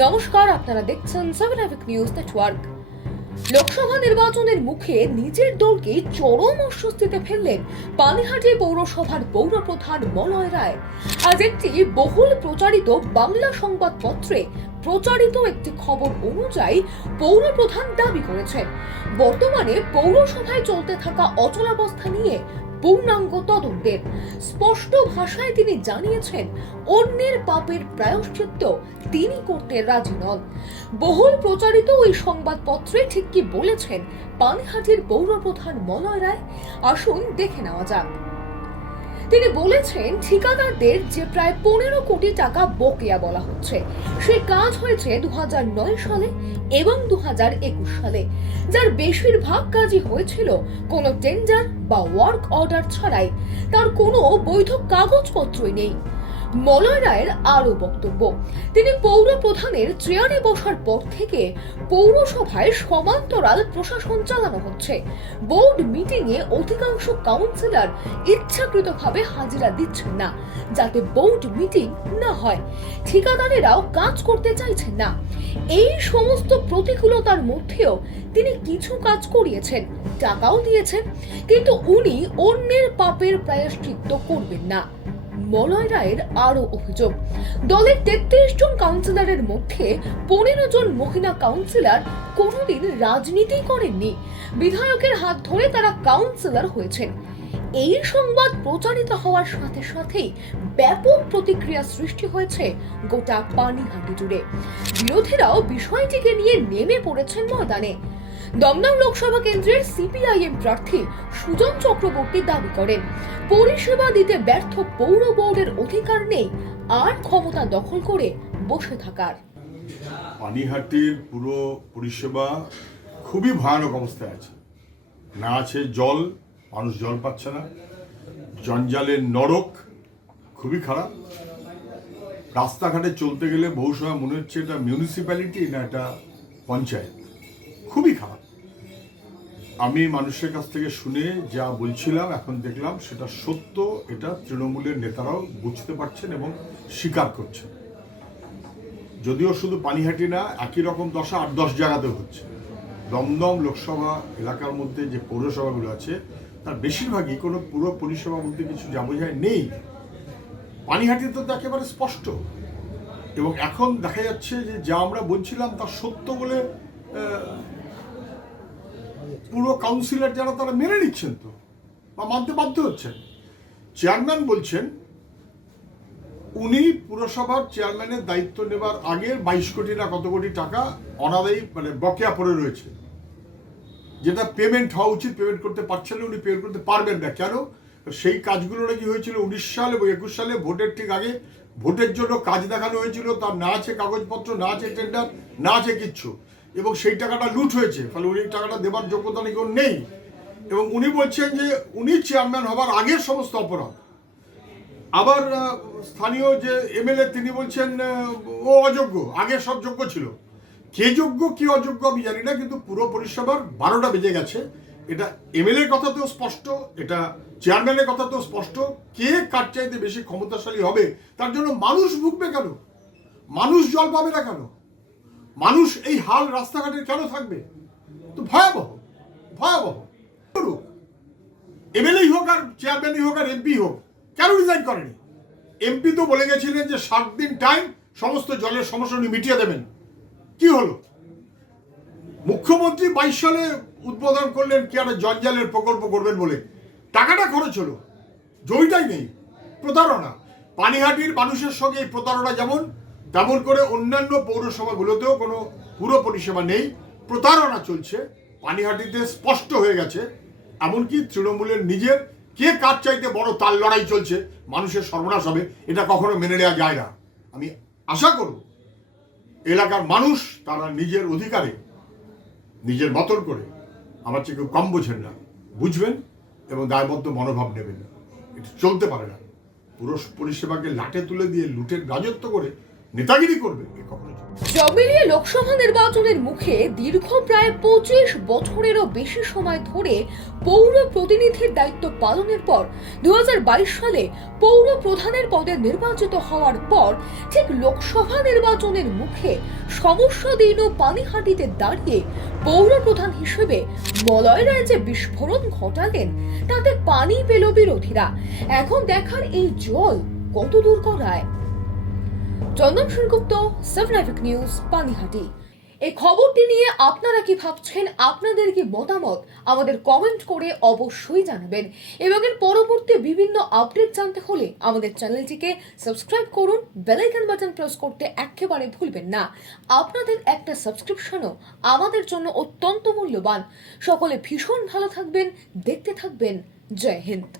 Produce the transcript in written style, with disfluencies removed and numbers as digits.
নমস্কার, আপনারা দেখছেন 7 নিউজ নেটওয়ার্ক। লোকসভা নির্বাচনের মুখে নিজের দলকে চরম অস্বস্তিতে ফেললেন পানিহাটি পৌরসভার পৌরপ্রধান মলয় রায়। আজ একটি বহুল প্রচারিত বাংলা সংবাদপত্রে প্রচারিত একটি খবর অনুযায়ী পৌরপ্রধান দাবি করেছেন, বর্তমানে পৌরসভায় চলতে থাকা অচলাবস্থা নিয়ে পূর্ণাঙ্গ তদন্তের। স্পষ্ট ভাষায় তিনি জানিয়েছেন, অন্যের পাপের প্রায়শ্চিত্ত তিনি করতে রাজি নন। বহুল প্রচারিত ওই সংবাদপত্রে ঠিক কি বলেছেন পানিহাটির পৌরপ্রধান মলয় রায়, আসুন দেখে নেওয়া যাক। তিনি বলেছেন, ঠিকাদারদের যে প্রায় 15 কোটি টাকা বকেয়া বলা হচ্ছে, সেই কাজ হয়েছে 2009 সালে এবং 2021 সালে, যার বেশিরভাগ কাজই হয়েছিল কোনো টেন্ডার বা ওয়ার্ক অর্ডার ছাড়াই। তার কোনো বৈধ কাগজপত্রই নেই। মলয় রায়ের আরো বক্তব্য, তিনি পৌর প্রধানের চেয়ারে বসার পর থেকে পৌরসভায় সমান্তরাল প্রশাসন চালানো হচ্ছে। বোর্ড মিটিং এ অধিকাংশ কাউন্সিলর ইচ্ছাকৃতভাবে হাজিরা দিচ্ছেন না, যাতে বোর্ড মিটিং না হয়। ঠিকাদারেরাও কাজ করতে চাইছেন না। এই সমস্ত প্রতিকূলতার মধ্যেও তিনি কিছু কাজ করিয়েছেন, টাকাও দিয়েছেন, কিন্তু উনি অন্যের পাপের প্রায়শ্চিত্ত করবেন না। মলয় রায়ের আরো অভিযোগ, দলের 33 জন কাউন্সিলরের মধ্যে 15 জন মহিলা কাউন্সিলর কোনোদিন রাজনীতি করেননি। বিধায়কের হাত ধরে তারা কাউন্সিলর হয়েছেন। এই সংবাদ প্রচারিত হওয়ার সাথে সাথেই ব্যাপক প্রতিক্রিয়া সৃষ্টি হয়েছে গোটা পানিহাটি জুড়ে। বিরোধীরাও বিষয়টিকে নিয়ে নেমে পড়েছেন ময়দানে। দমদম লোকসভা কেন্দ্রের সিপিআইএম প্রার্থী সুজন চক্রবর্তী দাবি করেন, পরিষেবা দিতে ব্যর্থ পৌর বোর্ডের অধিকার নেই আর ক্ষমতা দখল করে বসে থাকার। পানিহাটির পুরো পরিষেবা খুবই ভয়ানক অবস্থায় আছে। না আছে জল, মানুষ জল পাচ্ছে না, জঞ্জালের নরক খুবই খারাপ। রাস্তাঘাটে চলতে গেলে বহু সময় মনে হচ্ছে এটা মিউনিসিপ্যালিটি না এটা পঞ্চায়েত। খুবই খারাপ। আমি মানুষের কাছ থেকে শুনে যা বলছিলাম, এখন দেখলাম সেটা সত্য। এটা তৃণমূলের নেতারাও বুঝতে পারছেন এবং স্বীকার করছেন। যদিও শুধু পানিহাটি না, একই রকম দশা 8-10 জায়গাতে হচ্ছে। দমদম লোকসভা এলাকার মধ্যে যে পৌরসভাগুলো আছে তার বেশিরভাগই কোনো পুরো পরিষেবা বলতে কিছু যা বোঝায় নেই। পানিহাটিতে তো একেবারে স্পষ্ট। এবং এখন দেখা যাচ্ছে যে যা আমরা বলছিলাম তা সত্য বলে পুরো কাউন্সিলর যারা তারা মেনে নিচ্ছেন তো, বা মানতে বাধ্য হচ্ছেন। চেয়ারম্যান বলছেন উনি পুরসভার চেয়ারম্যানের দায়িত্ব নেবার আগের 22 কোটি না কত কোটি টাকা অনাদায়ী মানে বকেয়া পড়ে রয়েছে, যেটা পেমেন্ট হওয়া উচিত, পেমেন্ট করতে পারছেন না, উনি পেমেন্ট করতে পারবেন না। কেন? সেই কাজগুলো নাকি হয়েছিল 19 সাল এবং 21 সালে, ভোটের ঠিক আগে। ভোটের জন্য কাজ দেখানো হয়েছিল, তার না আছে কাগজপত্র, না আছে টেন্ডার, না আছে কিচ্ছু, এবং সেই টাকাটা লুট হয়েছে। ফলে উনি টাকাটা দেবার যোগ্যতা নাকি নেই। এবং উনি বলছেন যে উনি চেয়ারম্যান হবার আগের সমস্ত অপরাধ। আবার স্থানীয় যে এমএলএ তিনি বলছেন ও অযোগ্য, আগে সব যোগ্য ছিল। কে যোগ্য কি অযোগ্য আমি জানি না, কিন্তু পুরো পরিষেবার 12টা বেজে গেছে। এটা এমএলএর কথাতেও স্পষ্ট, এটা চেয়ারম্যানের কথাতেও স্পষ্ট। কে কার চাইতে বেশি ক্ষমতাশালী হবে তার জন্য মানুষ ভুগবে কেন? মানুষ জল পাবে না কেন? মানুষ এই হাল রাস্তাঘাটের কেন থাকবে? তো ভয়াবহ ভয়াবহ। এমএলএ হোক আর চেয়ারম্যানই হোক আর এমপি হোক, কেন রিজাইন করেনি? এমপি তো বলে গেছিলেন যে 7 দিন টাইম, সমস্ত জলের সমস্যা উনি মিটিয়ে দেবেন। কি হলো? মুখ্যমন্ত্রী 22 সালে উদ্বোধন করলেন কি একটা জঞ্জালের প্রকল্প করবেন বলে, টাকাটা খরচ হলো, জয়টাই নেই। প্রতারণা। পানিহাটির মানুষের সঙ্গে এই প্রতারণা যেমন, তেমন করে অন্যান্য পৌরসভাগুলোতেও কোনো পুরো পরিষেবা নেই, প্রতারণা চলছে। পানিহাটিতে স্পষ্ট হয়ে গেছে। এমনকি তৃণমূলের নিজের কে কার চাইতে বড় তার লড়াই চলছে। মানুষের সর্বনাশ হবে, এটা কখনো মেনে নেওয়া যায় না। আমি আশা করব এলাকার মানুষ তারা নিজের অধিকারে নিজের মতন করে, আমার চেয়ে কেউ কম বোঝেন না, বুঝবেন এবং দায়বদ্ধ মনোভাব নেবেন। এটা চলতে পারে না। পুরো পরিষেবাকে লাটে তুলে দিয়ে লুটের রাজত্ব করে নেতাগিরি করবে এ কখনো চলবে না। সব মিলিয়ে লোকসভা নির্বাচনের মুখে দীর্ঘ প্রায় 25 বছরেরও বেশি সময় ধরে পৌর প্রতিনিধির দায়িত্ব পালনের পর 2022 সালে পৌর প্রধানের পদে নির্বাচিত হওয়ার পর ঠিক লোকসভা নির্বাচনের মুখে সমস্যাদীর্ণ পানিহাটিতে দাঁড়িয়ে পৌর প্রধান হিসেবে মলয় রায় যে বিস্ফোরণ ঘটালেন তাতে পানি পেল বিরোধীরা। এখন দেখার এই জল কত দূর গড়ায়। চন্দন সেনগুপ্ত, 7 নিউজ, পানিহাটি। এই খবরটি নিয়ে আপনারা কি ভাবছেন, আপনাদের কি মতামত আমাদের কমেন্ট করে অবশ্যই জানাবেন এবং এর পরবর্তী বিভিন্ন আপডেট জানতে হলে আমাদের চ্যানেলটিকে সাবস্ক্রাইব করুন, বেল আইকন বাটন প্রেস করতে একেবারে ভুলবেন না। আপনাদের একটা সাবস্ক্রিপশনও আমাদের জন্য অত্যন্ত মূল্যবান। সকলে ভীষণ ভালো থাকবেন, দেখতে থাকবেন। জয় হিন্দ।